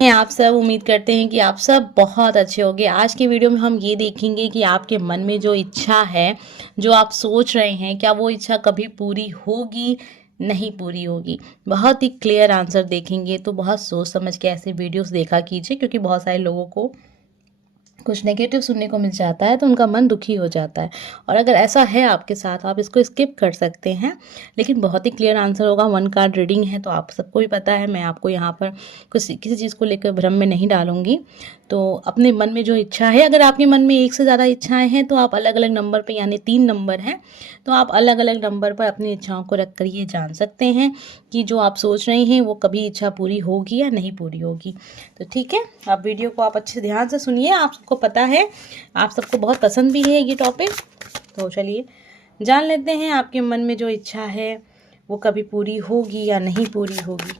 आप सब उम्मीद करते हैं कि आप सब बहुत अच्छे होंगे। आज के वीडियो में हम ये देखेंगे कि आपके मन में जो इच्छा है, जो आप सोच रहे हैं, क्या वो इच्छा कभी पूरी होगी, नहीं पूरी होगी। बहुत ही क्लियर आंसर देखेंगे, तो बहुत सोच समझ के ऐसे वीडियोस देखा कीजिए, क्योंकि बहुत सारे लोगों को कुछ नेगेटिव सुनने को मिल जाता है तो उनका मन दुखी हो जाता है। और अगर ऐसा है आपके साथ, आप इसको स्किप कर सकते हैं, लेकिन बहुत ही क्लियर आंसर होगा। 1 कार्ड रीडिंग है तो आप सबको भी पता है, मैं आपको यहाँ पर कुछ किसी चीज़ को लेकर भ्रम में नहीं डालूंगी। तो अपने मन में जो इच्छा है, अगर आपके मन में एक से ज़्यादा इच्छाएं हैं तो आप अलग अलग नंबर पर, यानी 3 नंबर हैं, तो आप अलग अलग नंबर पर अपनी इच्छाओं को रख कर ये जान सकते हैं कि जो आप सोच रहे हैं वो कभी इच्छा पूरी होगी या नहीं पूरी होगी। तो ठीक है, आप वीडियो को आप अच्छे ध्यान से सुनिए। आप सबको पता है, आप सबको बहुत पसंद भी है ये टॉपिक। तो चलिए जान लेते हैं आपके मन में जो इच्छा है वो कभी पूरी होगी या नहीं पूरी होगी।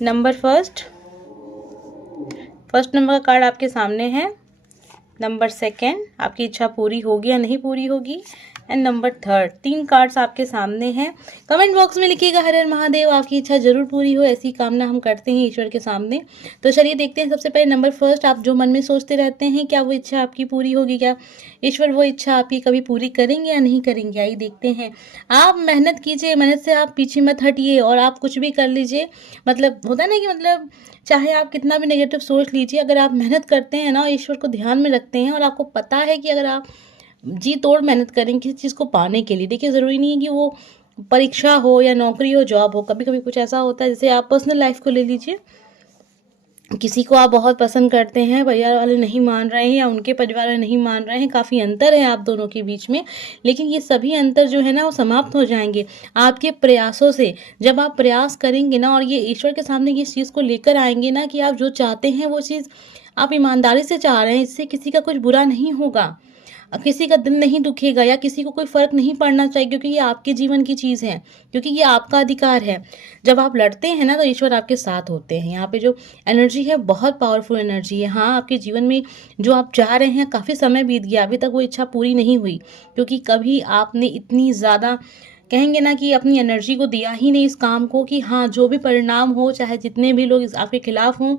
नंबर फर्स्ट नंबर का कार्ड आपके सामने है। नंबर सेकंड, आपकी इच्छा पूरी होगी या नहीं पूरी होगी। एंड नंबर थर्ड, 3 कार्ड्स आपके सामने हैं। कमेंट बॉक्स में लिखिएगा हर हर महादेव, आपकी इच्छा जरूर पूरी हो, ऐसी कामना हम करते हैं ईश्वर के सामने। तो चलिए देखते हैं। सबसे पहले नंबर फर्स्ट, आप जो मन में सोचते रहते हैं, क्या वो इच्छा आपकी पूरी होगी, क्या ईश्वर वो इच्छा आपकी कभी पूरी करेंगे या नहीं करेंगे। आइए देखते हैं। आप मेहनत कीजिए, मेहनत से आप पीछे मत हटिए, और आप कुछ भी कर लीजिए। मतलब होता है ना कि मतलब चाहे आप कितना भी नेगेटिव सोच लीजिए, अगर आप मेहनत करते हैं ना, ईश्वर को ध्यान में रखते हैं, और आपको पता है कि अगर आप जी तोड़ मेहनत करें किसी चीज़ को पाने के लिए, देखिए ज़रूरी नहीं है कि वो परीक्षा हो या नौकरी हो, जॉब हो। कभी कभी कुछ ऐसा होता है, जैसे आप पर्सनल लाइफ को ले लीजिए, किसी को आप बहुत पसंद करते हैं, परिवार वाले नहीं मान रहे हैं या उनके परिवार वाले नहीं मान रहे हैं, काफ़ी अंतर है आप दोनों के बीच में, लेकिन ये सभी अंतर जो है ना वो समाप्त हो जाएंगे आपके प्रयासों से। जब आप प्रयास करेंगे ना, और ये ईश्वर के सामने ये चीज़ को लेकर आएंगे ना कि आप जो चाहते हैं वो चीज़ आप ईमानदारी से चाह रहे हैं, इससे किसी का कुछ बुरा नहीं होगा, किसी का दिल नहीं दुखेगा, या किसी को कोई फ़र्क नहीं पड़ना चाहिए, क्योंकि ये आपके जीवन की चीज़ है, क्योंकि ये आपका अधिकार है। जब आप लड़ते हैं ना तो ईश्वर आपके साथ होते हैं। यहाँ पे जो एनर्जी है बहुत पावरफुल एनर्जी है। हाँ, आपके जीवन में जो आप चाह रहे हैं, काफ़ी समय बीत गया, अभी तक वो इच्छा पूरी नहीं हुई, क्योंकि कभी आपने इतनी ज़्यादा, कहेंगे ना कि अपनी एनर्जी को दिया ही नहीं इस काम को, कि हाँ जो भी परिणाम हो, चाहे जितने भी लोग आपके खिलाफ हों,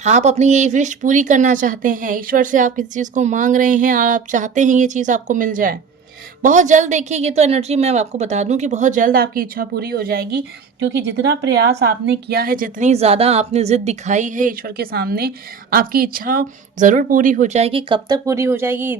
आप अपनी ये विश पूरी करना चाहते हैं। ईश्वर से आप किसी चीज़ को मांग रहे हैं, आप चाहते हैं ये चीज़ आपको मिल जाए। बहुत जल्द, देखिए ये तो एनर्जी मैं आपको बता दूं कि बहुत जल्द आपकी इच्छा पूरी हो जाएगी, क्योंकि जितना प्रयास आपने किया है, जितनी ज़्यादा आपने जिद दिखाई है ईश्वर के सामने, आपकी इच्छा ज़रूर पूरी हो जाएगी। कब तक पूरी हो जाएगी,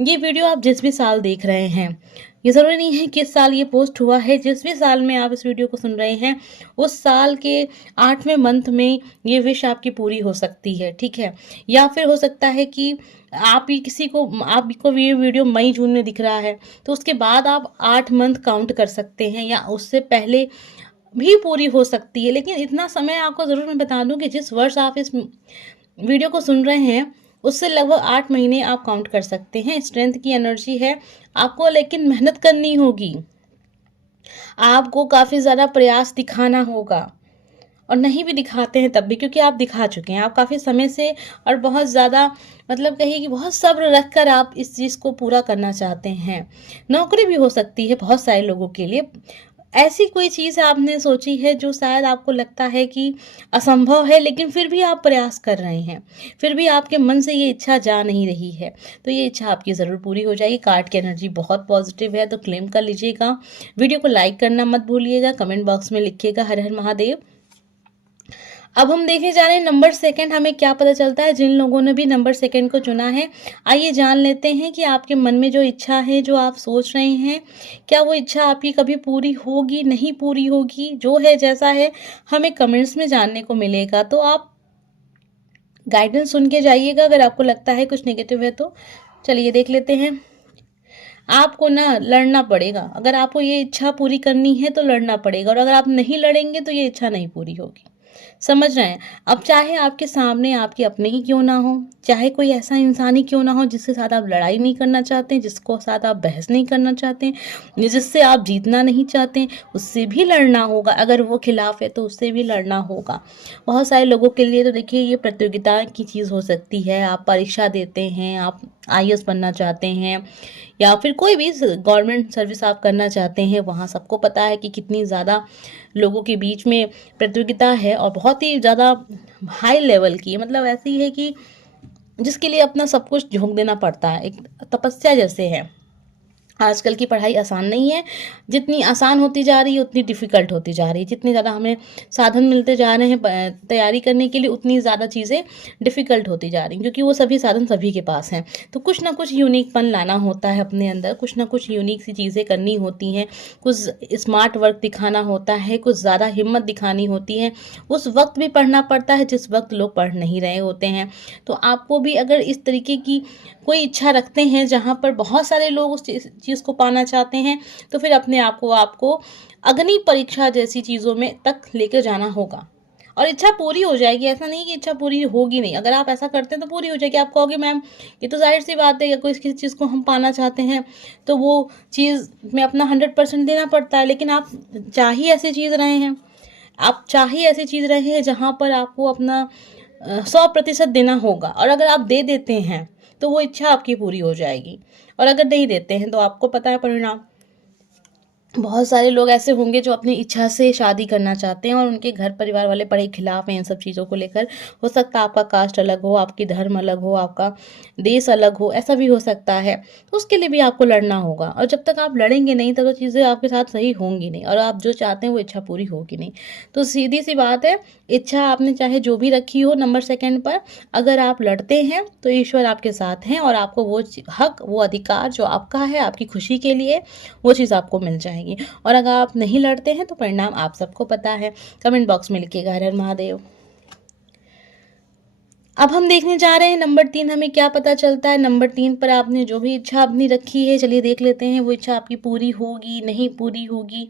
ये वीडियो आप जिस भी साल देख रहे हैं, ये ज़रूरी नहीं है किस साल ये पोस्ट हुआ है, जिस भी साल में आप इस वीडियो को सुन रहे हैं, उस साल के 8वें मंथ में ये विश आपकी पूरी हो सकती है, ठीक है। या फिर हो सकता है कि आप ही किसी को, आपको ये वीडियो मई जून में दिख रहा है, तो उसके बाद आप 8 मंथ काउंट कर सकते हैं, या उससे पहले भी पूरी हो सकती है। लेकिन इतना समय आपको ज़रूर मैं बता दूं कि जिस वर्ष आप इस वीडियो को सुन रहे हैं, उससे लगभग 8 महीने आप काउंट कर सकते हैं। स्ट्रेंथ की एनर्जी है आपको, लेकिन मेहनत करनी होगी, आपको काफ़ी ज़्यादा प्रयास दिखाना होगा, और नहीं भी दिखाते हैं तब भी, क्योंकि आप दिखा चुके हैं, आप काफ़ी समय से और बहुत ज़्यादा, मतलब कहिए कि बहुत सब्र रख कर आप इस चीज़ को पूरा करना चाहते हैं। नौकरी भी हो सकती है बहुत सारे लोगों के लिए। ऐसी कोई चीज़ आपने सोची है जो शायद आपको लगता है कि असंभव है, लेकिन फिर भी आप प्रयास कर रहे हैं, फिर भी आपके मन से ये इच्छा जा नहीं रही है, तो ये इच्छा आपकी ज़रूर पूरी हो जाएगी। कार्ड की एनर्जी बहुत पॉजिटिव है, तो क्लेम कर लीजिएगा। वीडियो को लाइक करना मत भूलिएगा, कमेंट बॉक्स में लिखिएगा हर हर महादेव। अब हम देखने जा रहे हैं नंबर सेकंड, हमें क्या पता चलता है जिन लोगों ने भी नंबर सेकंड को चुना है। आइए जान लेते हैं कि आपके मन में जो इच्छा है, जो आप सोच रहे हैं, क्या वो इच्छा आपकी कभी पूरी होगी, नहीं पूरी होगी। जो है जैसा है हमें कमेंट्स में जानने को मिलेगा, तो आप गाइडेंस सुन के जाइएगा। अगर आपको लगता है कुछ नेगेटिव है तो चलिए देख लेते हैं। आपको ना लड़ना पड़ेगा, अगर आपको ये इच्छा पूरी करनी है तो लड़ना पड़ेगा, और अगर आप नहीं लड़ेंगे तो ये इच्छा नहीं पूरी होगी। समझ रहे हैं। अब चाहे आपके सामने आपके अपने ही क्यों ना हो, चाहे कोई ऐसा इंसान ही क्यों ना हो जिसके साथ आप लड़ाई नहीं करना चाहते, जिसको साथ आप बहस नहीं करना चाहते, जिससे आप जीतना नहीं चाहते, उससे भी लड़ना होगा। अगर वो खिलाफ है तो उससे भी लड़ना होगा। बहुत सारे लोगों के लिए तो देखिए ये प्रतियोगिता की चीज़ हो सकती है। आप परीक्षा देते हैं, आप आईएएस बनना चाहते हैं या फिर कोई भी गवर्नमेंट सर्विस आप करना चाहते हैं, वहाँ सबको पता है कि कितनी ज़्यादा लोगों के बीच में प्रतियोगिता है और बहुत ही ज़्यादा हाई लेवल की, मतलब ऐसी है कि जिसके लिए अपना सब कुछ झोंक देना पड़ता है, एक तपस्या जैसे है। आजकल की पढ़ाई आसान नहीं है, जितनी आसान होती जा रही है उतनी डिफ़िकल्ट होती जा रही है। जितने ज़्यादा हमें साधन मिलते जा रहे हैं तैयारी करने के लिए, उतनी ज़्यादा चीज़ें डिफ़िकल्ट होती जा रही हैं, क्योंकि वो सभी साधन सभी के पास हैं। तो कुछ ना कुछ यूनिकपन लाना होता है अपने अंदर, कुछ ना कुछ यूनिक सी चीज़ें करनी होती हैं, कुछ स्मार्ट वर्क दिखाना होता है, कुछ ज़्यादा हिम्मत दिखानी होती है। उस वक्त भी पढ़ना पड़ता है जिस वक्त लोग पढ़ नहीं रहे होते हैं। तो आपको भी अगर इस तरीके की कोई इच्छा रखते हैं जहाँ पर बहुत सारे लोग उस चीज़ को पाना चाहते हैं, तो फिर अपने आप को आपको अग्नि परीक्षा जैसी चीज़ों में तक लेकर जाना होगा और इच्छा पूरी हो जाएगी। ऐसा नहीं कि इच्छा पूरी होगी नहीं, अगर आप ऐसा करते हैं तो पूरी हो जाएगी। आप कहोगे मैम ये तो जाहिर सी बात है, या कोई किसी चीज़ को हम पाना चाहते हैं तो वो चीज़ में अपना 100% देना पड़ता है, लेकिन आप चाह ही ऐसी चीज़ रहे हैं, आप चाह ही ऐसी चीज़ रहे हैं जहाँ पर आपको अपना 100% देना होगा, और अगर आप दे देते हैं तो वो इच्छा आपकी पूरी हो जाएगी, और अगर नहीं देते हैं तो आपको पता है परिणाम। बहुत सारे लोग ऐसे होंगे जो अपनी इच्छा से शादी करना चाहते हैं और उनके घर परिवार वाले बड़े खिलाफ हैं इन सब चीज़ों को लेकर। हो सकता है आपका कास्ट अलग हो, आपकी धर्म अलग हो, आपका देश अलग हो, ऐसा भी हो सकता है। तो उसके लिए भी आपको लड़ना होगा, और जब तक आप लड़ेंगे नहीं तब तो चीज़ें आपके साथ सही होंगी नहीं, और आप जो चाहते हैं वो इच्छा पूरी होगी नहीं। तो सीधी सी बात है, इच्छा आपने चाहे जो भी रखी हो नंबर 2 पर, अगर आप लड़ते हैं तो ईश्वर आपके साथ हैं और आपको वो हक, वो अधिकार जो आपका है आपकी खुशी के लिए, वो चीज़ आपको मिल जाएगी। और अगर आप नहीं लड़ते हैं तो परिणाम आप सबको पता है। कमेंट बॉक्स में लिखिएगा हर हर महादेव। अब हम देखने जा रहे हैं नंबर 3 हमें क्या पता चलता है। नंबर 3 पर आपने जो भी इच्छा अपनी रखी है, चलिए देख लेते हैं वो इच्छा आपकी पूरी होगी नहीं पूरी होगी,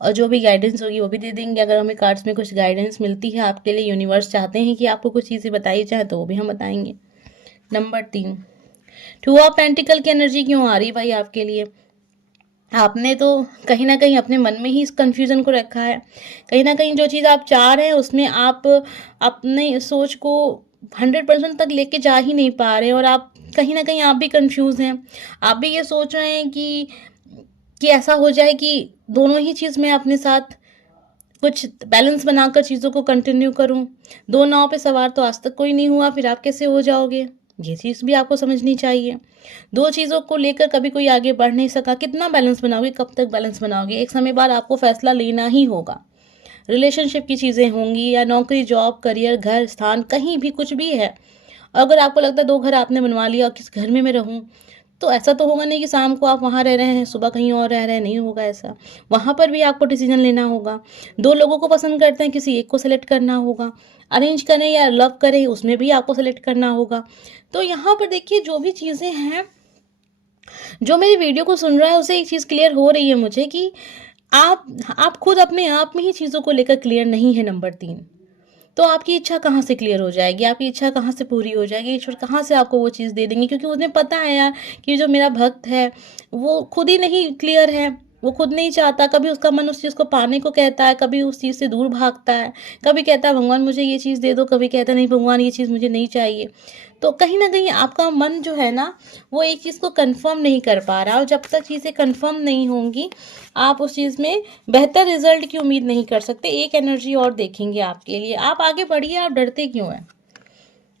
और जो भी गाइडेंस होगी वो भी दे देंगे। अगर हमें कार्ड्स में कुछ गाइडेंस मिलती है आपके लिए, यूनिवर्स चाहते हैं कि आपको कुछ चीज़ें बताई जाए तो वो भी हम बताएंगे। नंबर 3, 2 ऑफ पेंटिकल की एनर्जी क्यों आ रही भाई आपके लिए? आपने तो कहीं ना कहीं अपने मन में ही इस कन्फ्यूज़न को रखा है। कहीं ना कहीं जो चीज़ आप चाह रहे हैं उसमें आप अपने सोच को 100% तक लेके जा ही नहीं पा रहे हैं, और आप कहीं ना कहीं आप भी कंफ्यूज हैं। आप भी ये सोच रहे हैं कि ऐसा हो जाए कि दोनों ही चीज़ मैं अपने साथ कुछ बैलेंस बनाकर चीज़ों को कंटिन्यू करूं। दो नाव पे सवार तो आज तक कोई नहीं हुआ, फिर आप कैसे हो जाओगे? ये चीज़ भी आपको समझनी चाहिए। दो चीज़ों को लेकर कभी कोई आगे बढ़ नहीं सका, कितना बैलेंस बनाओगे, कब तक बैलेंस बनाओगे? एक समय बाद आपको फैसला लेना ही होगा। रिलेशनशिप की चीज़ें होंगी या नौकरी, जॉब, करियर, घर, स्थान, कहीं भी कुछ भी है। अगर आपको लगता है 2 घर आपने बनवा लिया और किस घर में मैं रहूँ, तो ऐसा तो होगा नहीं कि शाम को आप वहाँ रह रहे हैं, सुबह कहीं और रह रहे हैं, नहीं होगा ऐसा। वहाँ पर भी आपको डिसीजन लेना होगा। 2 लोगों को पसंद करते हैं, किसी एक को सेलेक्ट करना होगा। अरेंज करें या लव करें, उसमें भी आपको सेलेक्ट करना होगा। तो यहाँ पर देखिए जो भी चीज़ें हैं, जो मेरी वीडियो को सुन रहा है उसे एक चीज़ क्लियर हो रही है मुझे कि आप खुद अपने आप में ही चीज़ों को लेकर क्लियर नहीं है। नंबर 3, तो आपकी इच्छा कहाँ से क्लियर हो जाएगी? आपकी इच्छा कहाँ से पूरी हो जाएगी? ईश्वर कहाँ से आपको वो चीज़ दे देंगे? क्योंकि उन्हें पता है यार कि जो मेरा भक्त है वो खुद ही नहीं क्लियर है, वो खुद नहीं चाहता। कभी उसका मन उस चीज़ को पाने को कहता है, कभी उस चीज़ से दूर भागता है, कभी कहता है भगवान मुझे ये चीज़ दे दो, कभी कहता है नहीं भगवान ये चीज़ मुझे नहीं चाहिए। तो कहीं ना कहीं आपका मन जो है ना, वो एक चीज़ को कंफर्म नहीं कर पा रहा, और जब तक चीज़ें कंफर्म नहीं होंगी आप उस चीज़ में बेहतर रिजल्ट की उम्मीद नहीं कर सकते। एक एनर्जी और देखेंगे आपके लिए, आप आगे बढ़िए, आप डरते क्यों हैं?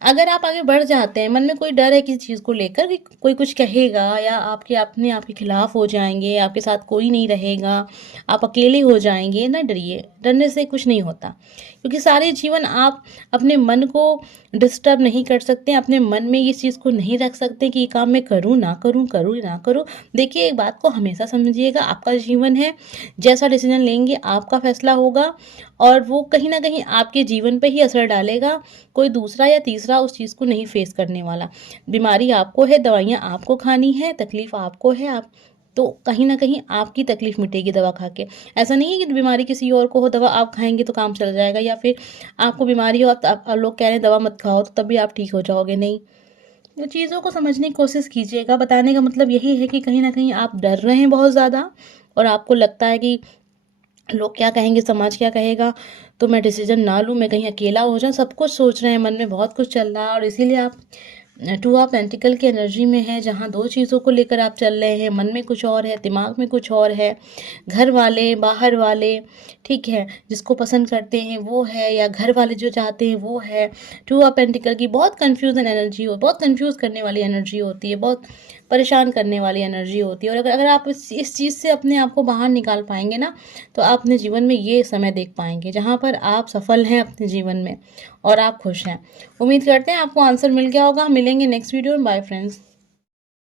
अगर आप आगे बढ़ जाते हैं, मन में कोई डर है किसी चीज़ को लेकर कि कोई कुछ कहेगा या आपके खिलाफ हो जाएंगे, आपके साथ कोई नहीं रहेगा, आप अकेले हो जाएंगे, ना डरिए। डरने से कुछ नहीं होता, क्योंकि सारे जीवन आप अपने मन को डिस्टर्ब नहीं कर सकते, अपने मन में इस चीज़ को नहीं रख सकते कि ये काम मैं करूँ ना करूँ, करूँ ना करूँ। देखिए एक बात को हमेशा समझिएगा, आपका जीवन है, जैसा डिसीजन लेंगे आपका फैसला होगा, और वो कहीं ना कहीं आपके जीवन पे ही असर डालेगा। कोई दूसरा या तीसरा उस चीज़ को नहीं फेस करने वाला। बीमारी आपको है, दवाइयाँ आपको खानी है, तकलीफ़ आपको है, आप तो कहीं न कहीं आपकी तकलीफ़ मिटेगी दवा खा के। ऐसा नहीं है कि बीमारी किसी और को हो, दवा आप खाएँगे तो काम चल जाएगा, या फिर आपको बीमारी हो आप लोग कह रहे हैं दवा मत खाओ तो तब भी आप ठीक हो जाओगे, नहीं। तो चीज़ों को समझने की कोशिश कीजिएगा। बताने का मतलब यही है कि कहीं न कहीं आप डर रहे हैं बहुत ज़्यादा, और आपको लगता है कि लोग क्या कहेंगे, समाज क्या कहेगा, तो मैं डिसीजन ना लूँ, मैं कहीं अकेला हो जाऊँ, सब कुछ सोच रहे हैं, मन में बहुत कुछ चल रहा है, और इसीलिए आप टू ऑफ पेंटिकल की एनर्जी में है, जहाँ दो चीज़ों को लेकर आप चल रहे हैं। मन में कुछ और है, दिमाग में कुछ और है। घर वाले, बाहर वाले, ठीक है, जिसको पसंद करते हैं वो है, या घर वाले जो चाहते हैं वो है। टू ऑफ पेंटिकल की बहुत कन्फ्यूजन एनर्जी हो, बहुत कन्फ्यूज़ करने वाली एनर्जी होती है, बहुत परेशान करने वाली एनर्जी होती है। और अगर आप इस चीज़ से अपने आप को बाहर निकाल पाएंगे ना, तो आप अपने जीवन में ये समय देख पाएंगे जहाँ पर आप सफल हैं अपने जीवन में और आप खुश हैं। उम्मीद करते हैं आपको आंसर मिल गया होगा। मिलेंगे नेक्स्ट वीडियो में। Bye friends.